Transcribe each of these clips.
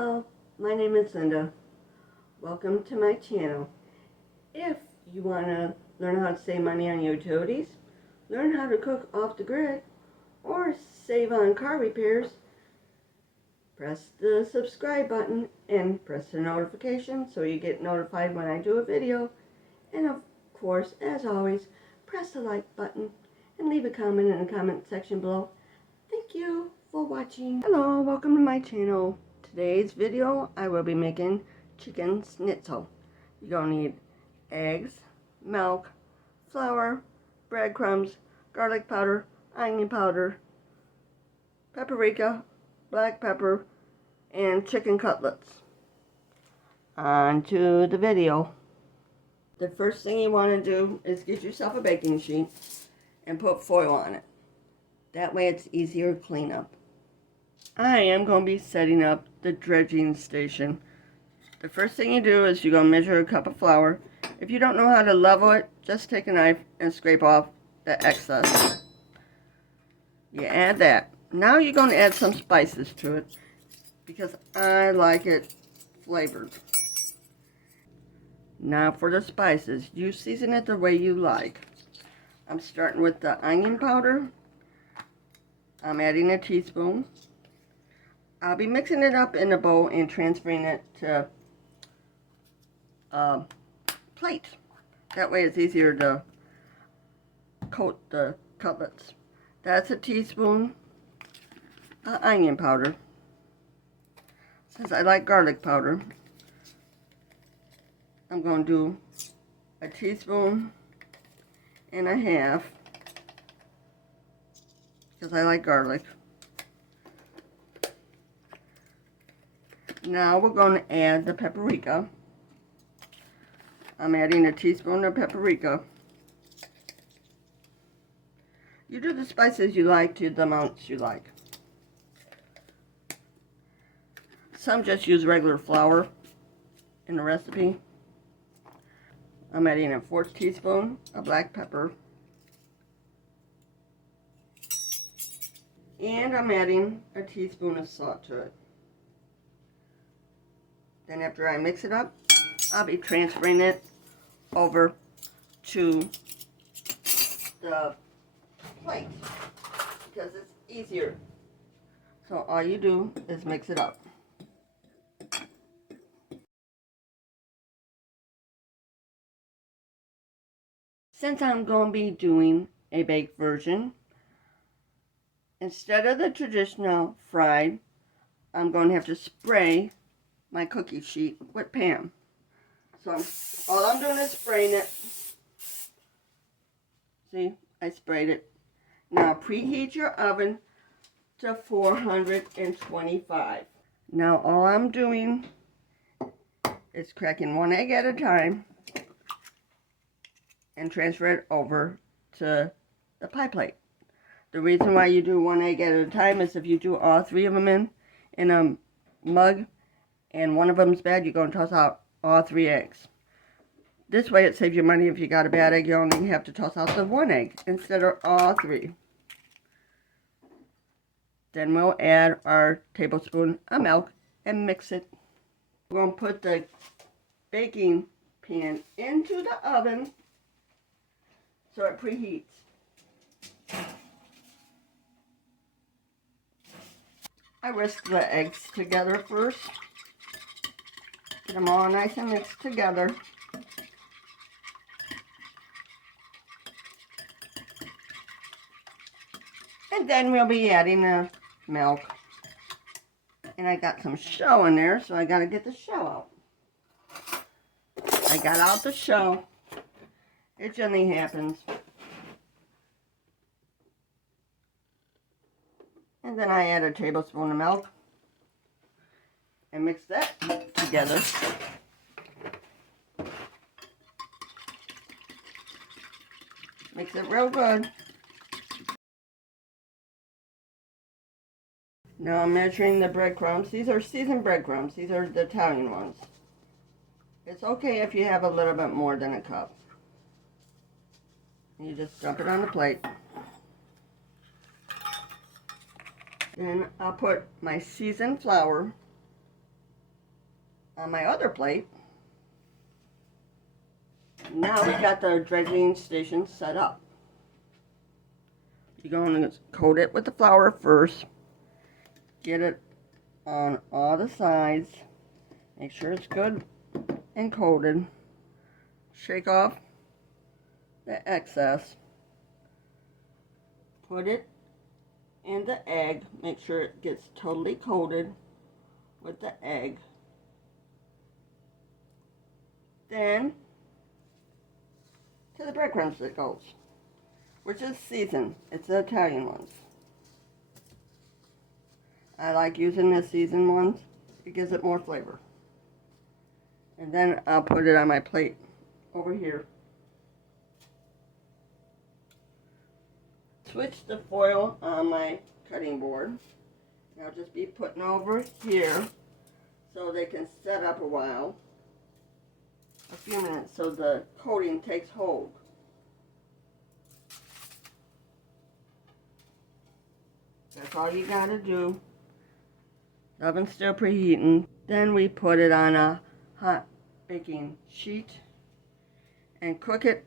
Hello, my name is Linda. Welcome to my channel. If you want to learn how to save money on utilities, learn how to cook off the grid, or save on car repairs, press the subscribe button and press the notification so you get notified when I do a video. And of course, as always, press the like button and leave a comment in the comment section below. Thank you for watching. Hello, welcome to my channel. Today's video, I will be making chicken schnitzel. You're going to need eggs, milk, flour, breadcrumbs, garlic powder, onion powder, paprika, black pepper, and chicken cutlets. On to the video. The first thing you want to do is get yourself a baking sheet and put foil on it. That way it's easier to clean up. I am going to be setting up the dredging station. The first thing you do is you're going to measure a cup of flour. If you don't know how to level it, just take a knife and scrape off the excess. You add that. Now you're going to add some spices to it because I like it flavored. Now for the spices, you season it the way you like. I'm starting with the onion powder. I'm adding a teaspoon. I'll be mixing it up in a bowl and transferring it to a plate. That way it's easier to coat the cutlets. That's a teaspoon of onion powder. Since I like garlic powder, I'm going to do a teaspoon and a half because I like garlic. Now we're going to add the paprika. I'm adding a teaspoon of paprika. You do the spices you like to the amounts you like. Some just use regular flour in the recipe. I'm adding a 1/4 teaspoon of black pepper. And I'm adding a teaspoon of salt to it. Then after I mix it up, I'll be transferring it over to the plate because it's easier. So all you do is mix it up. Since I'm going to be doing a baked version, instead of the traditional fried, I'm going to have to spray my cookie sheet with Pam. So all I'm doing is spraying it. See, I sprayed it. Now preheat your oven to 425. Now all I'm doing is cracking one egg at a time and transfer it over to the pie plate. The reason why you do one egg at a time is if you do all three of them in a mug and one of them's bad, you're going to toss out all 3 eggs. This way it saves you money. If you got a bad egg, you only have to toss out the 1 egg instead of all 3. Then we'll add our tablespoon of milk and mix it. We're going to put the baking pan into the oven so it preheats. I whisk the eggs together first. Get them all nice and mixed together. And then we'll be adding the milk. And I got some shell in there, so I got to get the shell out. I got out the shell. It generally happens. And then I add a tablespoon of milk and mix that together. Mix it real good. Now I'm measuring the breadcrumbs. These are seasoned breadcrumbs. These are the Italian ones. It's okay if you have a little bit more than a cup. You just dump it on the plate. Then I'll put my seasoned flour on my other plate, now we got the dredging station set up. You're going to coat it with the flour first. Get it on all the sides. Make sure it's good and coated. Shake off the excess. Put it in the egg. Make sure it gets totally coated with the egg. Then to the breadcrumbs it goes, which is seasoned. It's the Italian ones. I like using the seasoned ones. It gives it more flavor. And then I'll put it on my plate over here. Switch the foil on my cutting board. And I'll just be putting over here so they can set up a while. A few minutes so the coating takes hold. That's all you gotta do. The oven's still preheating. Then we put it on a hot baking sheet and cook it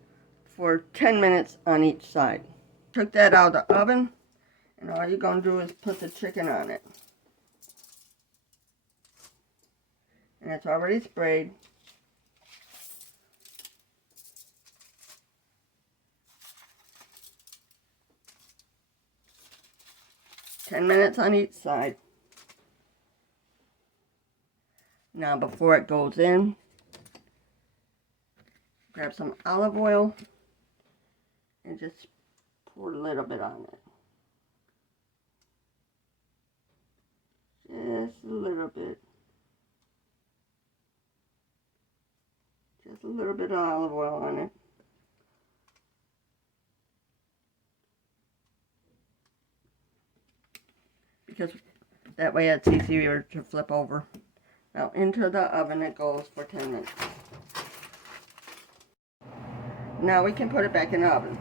for 10 minutes on each side. Took that out of the oven, and all you're gonna do is put the chicken on it. And it's already sprayed. Ten minutes on each side. Now before it goes in, grab some olive oil and just pour a little bit on it. Just a little bit. Just a little bit of olive oil on it. Because that way it's easier to flip over. Now into the oven it goes for 10 minutes. Now we can put it back in the oven.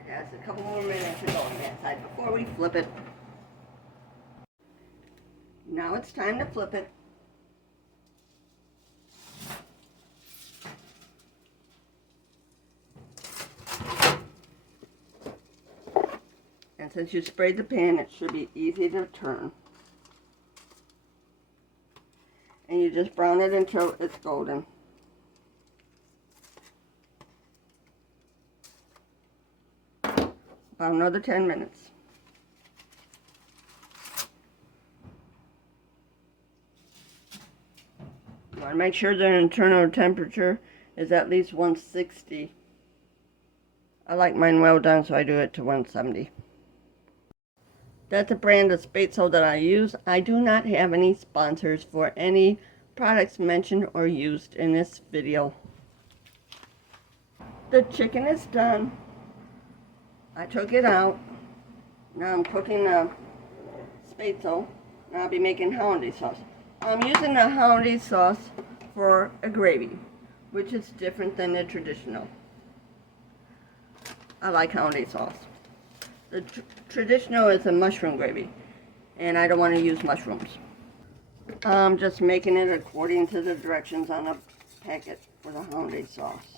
It has a couple more minutes to go on that side before we flip it. Now it's time to flip it. And since you sprayed the pan, it should be easy to turn. And you just brown it until it's golden. About another 10 minutes. You want to make sure the internal temperature is at least 160. I like mine well done, so I do it to 170. That's the brand of spatzel that I use. I do not have any sponsors for any products mentioned or used in this video. The chicken is done. I took it out. Now I'm cooking the spatzel. Now I'll be making Hollandaise sauce. I'm using the Hollandaise sauce for a gravy, which is different than the traditional. I like Hollandaise sauce. The traditional is a mushroom gravy, and I don't want to use mushrooms. I'm just making it according to the directions on the packet for the Hollandaise sauce.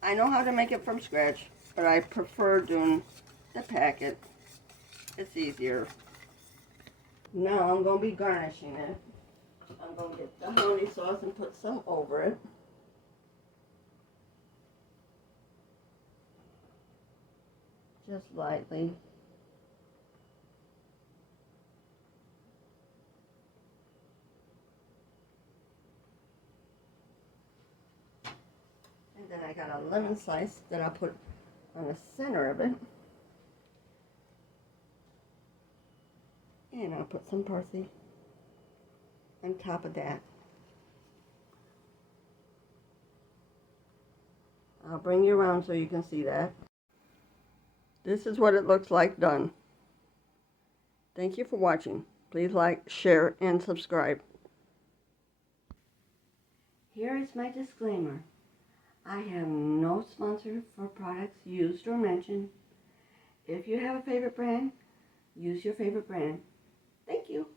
I know how to make it from scratch, but I prefer doing the packet. It's easier. Now I'm going to be garnishing it. I'm going to get the Hollandaise sauce and put some over it. Just lightly. And then I got a lemon slice that I'll put on the center of it. And I'll put some parsley on top of that. I'll bring you around so you can see that. This is what it looks like done. Thank you for watching. Please like, share, and subscribe. Here is my disclaimer. I have no sponsor for products used or mentioned. If you have a favorite brand, use your favorite brand. Thank you.